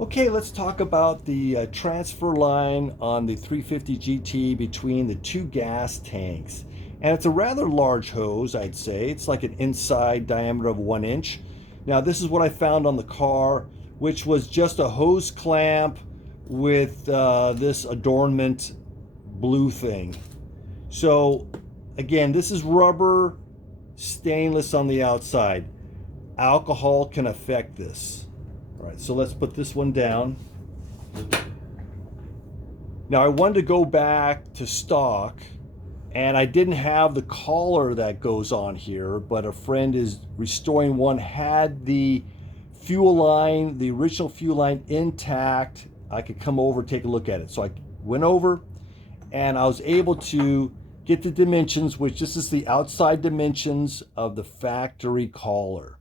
Okay, let's talk about the transfer line on the 350 GT between the two gas tanks. And it's a rather large hose, I'd say. It's like an inside diameter of 1 inch. Now, this is what I found on the car, which was just a hose clamp with this adornment blue thing. So, again, this is rubber, stainless on the outside. Alcohol can affect this. All right, so let's put this one down. Now I wanted to go back to stock, and I didn't have the collar that goes on here, but a friend is restoring one, had the fuel line, the original fuel line intact. I could come over, take a look at it. So I went over and I was able to get the dimensions, which this is the outside dimensions of the factory collar.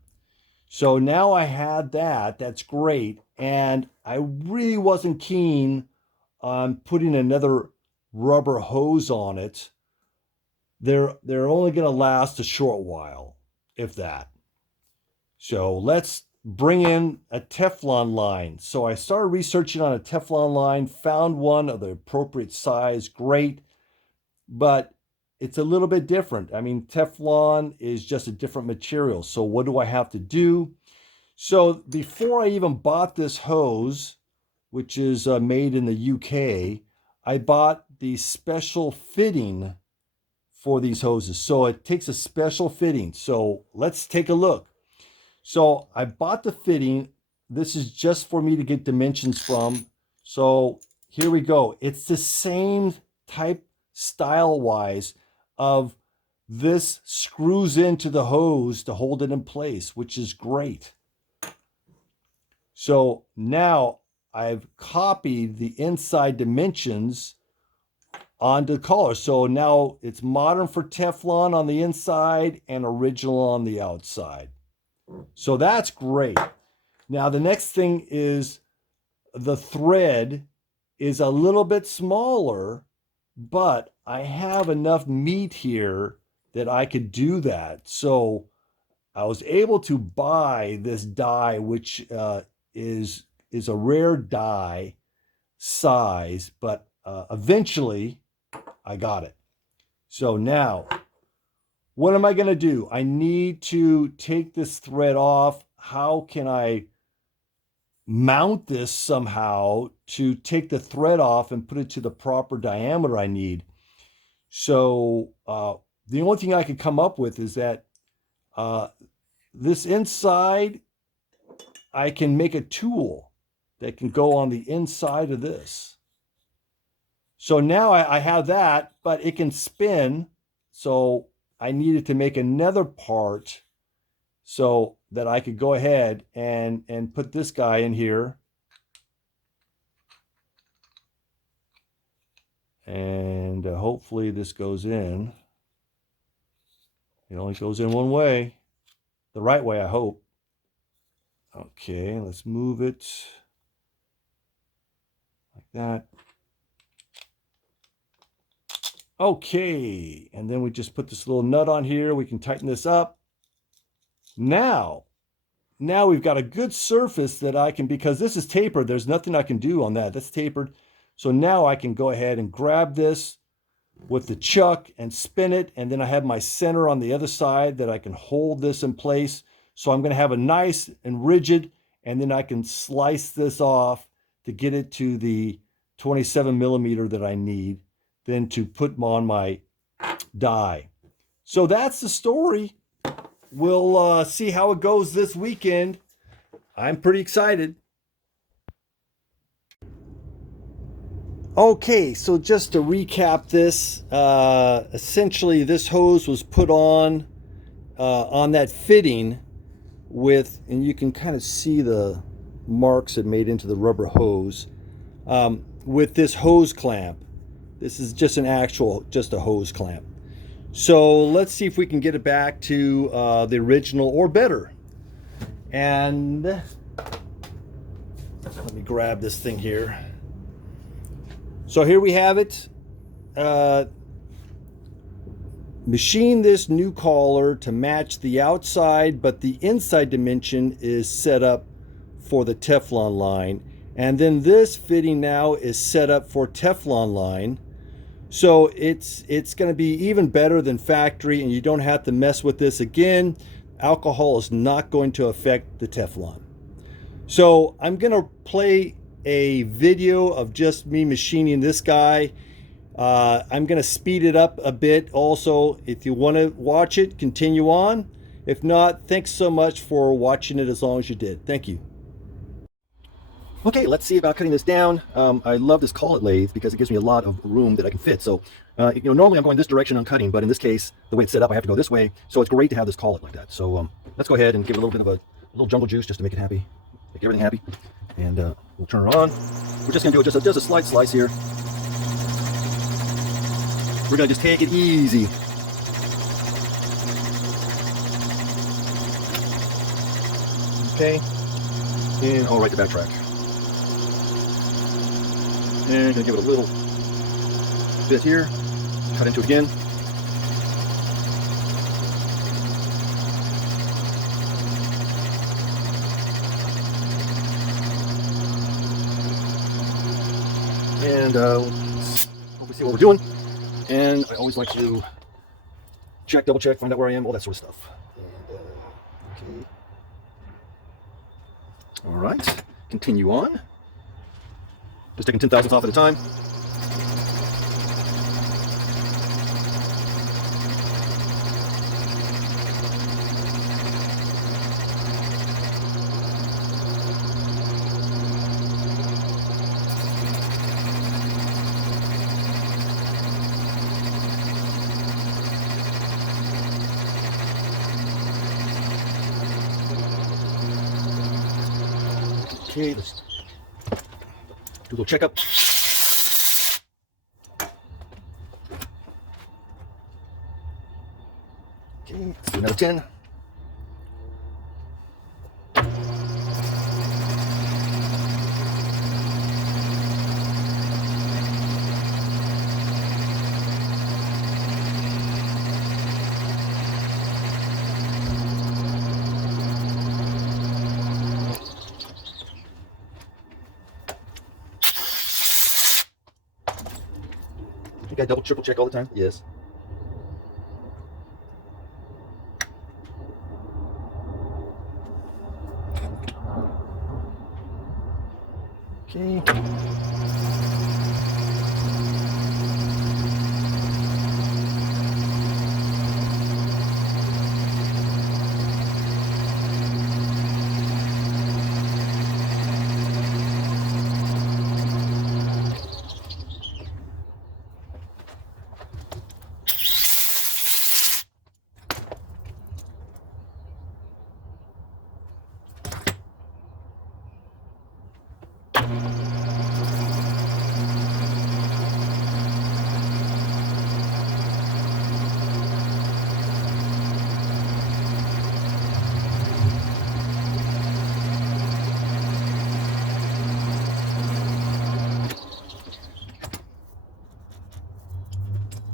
So now I had that. That's great. And I really wasn't keen on putting another rubber hose on it. They're only going to last a short while, if that. So let's bring in a Teflon line. So I started researching on a Teflon line, found one of the appropriate size, great, but it's a little bit different. I mean, Teflon is just a different material. So what do I have to do? So before I even bought this hose, which is made in the UK, I bought the special fitting for these hoses. So it takes a special fitting. So let's take a look. So I bought the fitting. This is just for me to get dimensions from. So here we go. It's the same type style-wise of this screws into the hose to hold it in place, which is great. So now I've copied the inside dimensions onto the collar. So now it's modern for Teflon on the inside and original on the outside. So that's great. Now the next thing is the thread is a little bit smaller, but I have enough meat here that I could do that. So I was able to buy this die, which is a rare die size, but eventually I got it. So now, what am I going to do? I need to take this thread off. How can I mount this somehow to take the thread off and put it to the proper diameter I need? So the only thing I could come up with is that this inside, I can make a tool that can go on the inside of this. So now I have that, but it can spin. So I needed to make another part so that I could go ahead and put this guy in here. And hopefully this goes in. It only goes in one way, the right way, I hope. Okay, let's move it like that. Okay, and then we just put this little nut on here. We can tighten this up. Now we've got a good surface that I can, because this is tapered, there's nothing I can do on that. That's tapered. So now I can go ahead and grab this with the chuck and spin it, and then I have my center on the other side that I can hold this in place. So I'm going to have a nice and rigid, and then I can slice this off to get it to the 27 millimeter that I need, then to put on my die. So that's the story. We'll see how it goes this weekend. I'm pretty excited. Okay, so just to recap this, essentially this hose was put on that fitting with, and you can kind of see the marks it made into the rubber hose, with this hose clamp. This is just just a hose clamp. So let's see if we can get it back to the original or better. And let me grab this thing here. So here we have it. Machine this new collar to match the outside, but the inside dimension is set up for the Teflon line. And then this fitting now is set up for Teflon line. So it's going to be even better than factory, and you don't have to mess with this again. Alcohol is not going to affect the Teflon. So I'm going to play a video of just me machining this guy. I'm going to speed it up a bit also. If you want to watch it, continue on. If not, thanks so much for watching it as long as you did. Thank you. Okay, let's see about cutting this down. I love this collet lathe because it gives me a lot of room that I can fit. So, normally I'm going this direction on cutting, but in this case, the way it's set up, I have to go this way. So it's great to have this collet like that. So let's go ahead and give it a little bit of a little jungle juice just to make it happy, make everything happy. And we'll turn it on. We're just going to do just a slight slice here. We're going to just take it easy. Okay. And I'll right the backtrack. And gonna give it a little bit here. Cut into it again. And hopefully see what we're doing. And I always like to check, double check, find out where I am, all that sort of stuff. And, okay. All right, continue on. Just taking 10 thousandths off at a time. Okay, let's do a little checkup. Okay, let's do another 10. You gotta double, triple check all the time? Yes. Okay.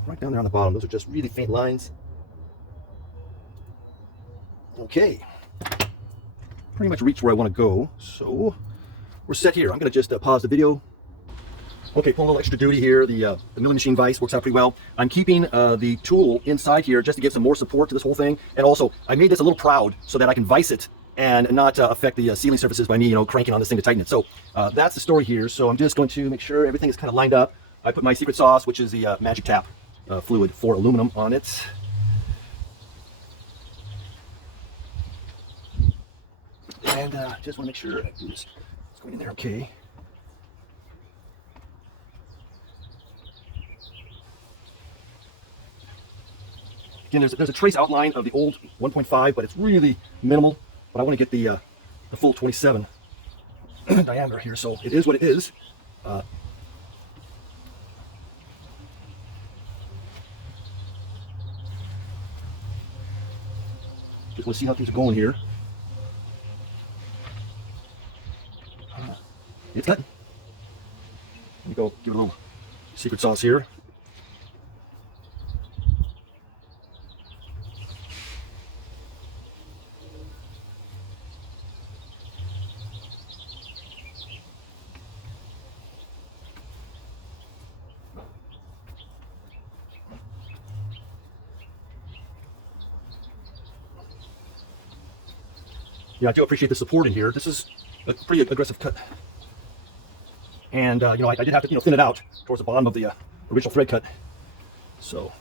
Right down there on the bottom, those are just really faint lines. Okay, pretty much reached where I want to go, so we're set here. I'm going to just pause the video. Okay, pulling a little extra duty here. The milling machine vise works out pretty well. I'm keeping the tool inside here just to give some more support to this whole thing, and also I made this a little proud so that I can vise it and not affect the sealing surfaces by me, cranking on this thing to tighten it. So that's the story here. So I'm just going to make sure everything is kind of lined up. I put my secret sauce, which is the magic tap fluid for aluminum, on it. And just want to make sure it's going in there okay. Again, there's a trace outline of the old 1.5, but it's really minimal. But I want to get the full 27 diameter here, so it is what it is. Just want to see how things are going here. It's cutting. Let me go give it a little secret sauce here. Yeah, I do appreciate the support in here. This is a pretty aggressive cut. And, you know, I did have to, you know, thin it out towards the bottom of the original thread cut. So,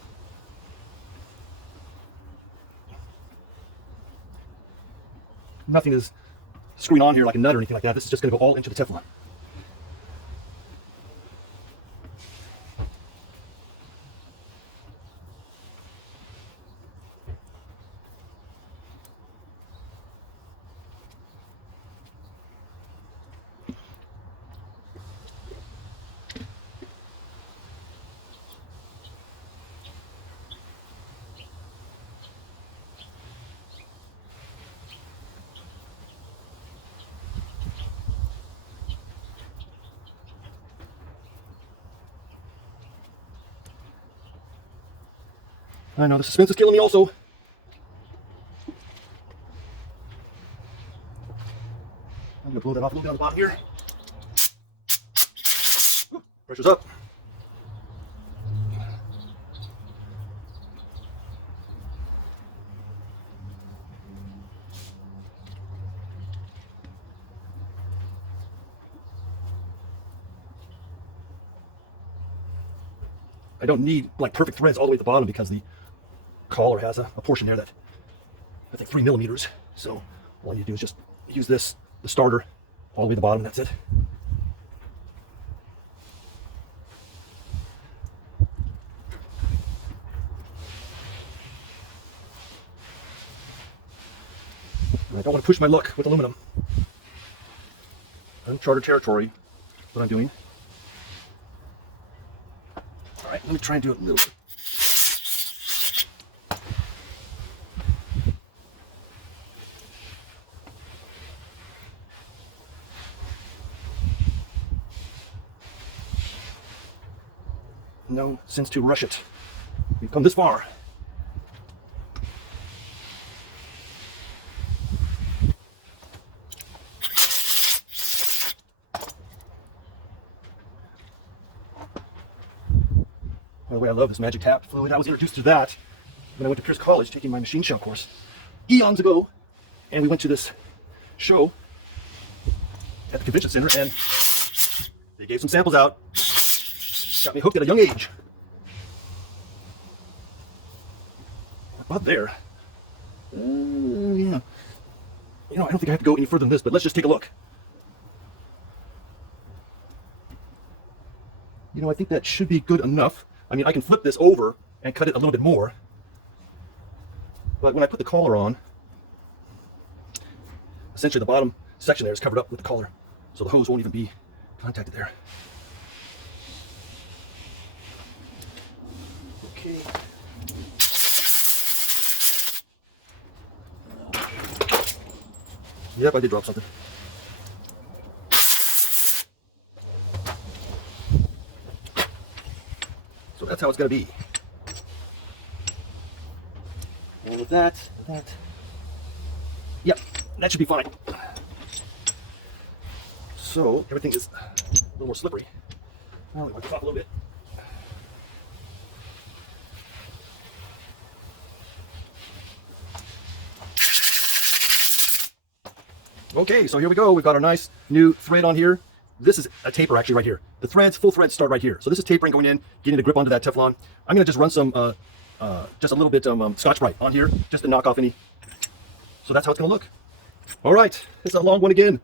nothing is screwing on here like a nut or anything like that. This is just going to go all into the Teflon. I know the suspense is killing me also. I'm going to blow that off a little bit on the bottom here. Pressure's up. I don't need like perfect threads all the way at the bottom because the collar has a portion there that I think 3 millimeters. So all I need to do is just use this, the starter, all the way to the bottom, and that's it. And I don't want to push my luck with aluminum. Uncharted territory, what I'm doing. All right, let me try and do it a little bit. No sense to rush it. We've come this far. By the way, I love this Magic Tap fluid. I was introduced to that when I went to Pierce College taking my machine shop course eons ago. And we went to this show at the convention center and they gave some samples out. Got me hooked at a young age. About there. Yeah. You know, I don't think I have to go any further than this, but let's just take a look. You know, I think that should be good enough. I mean, I can flip this over and cut it a little bit more. But when I put the collar on, essentially the bottom section there is covered up with the collar. So the hose won't even be contacted there. Okay. Yep, I did drop something. So that's how it's going to be. And with that, yep, that should be fine. So everything is a little more slippery. I'll wipe it off a little bit. Okay, so here we go. We've got our nice new thread on here. This is a taper actually right here. The threads, full threads start right here. So this is tapering going in, getting the grip onto that Teflon. I'm gonna just run some, just a little bit Scotch-Brite on here, just to knock off any. So that's how it's gonna look. All right, it's a long one again.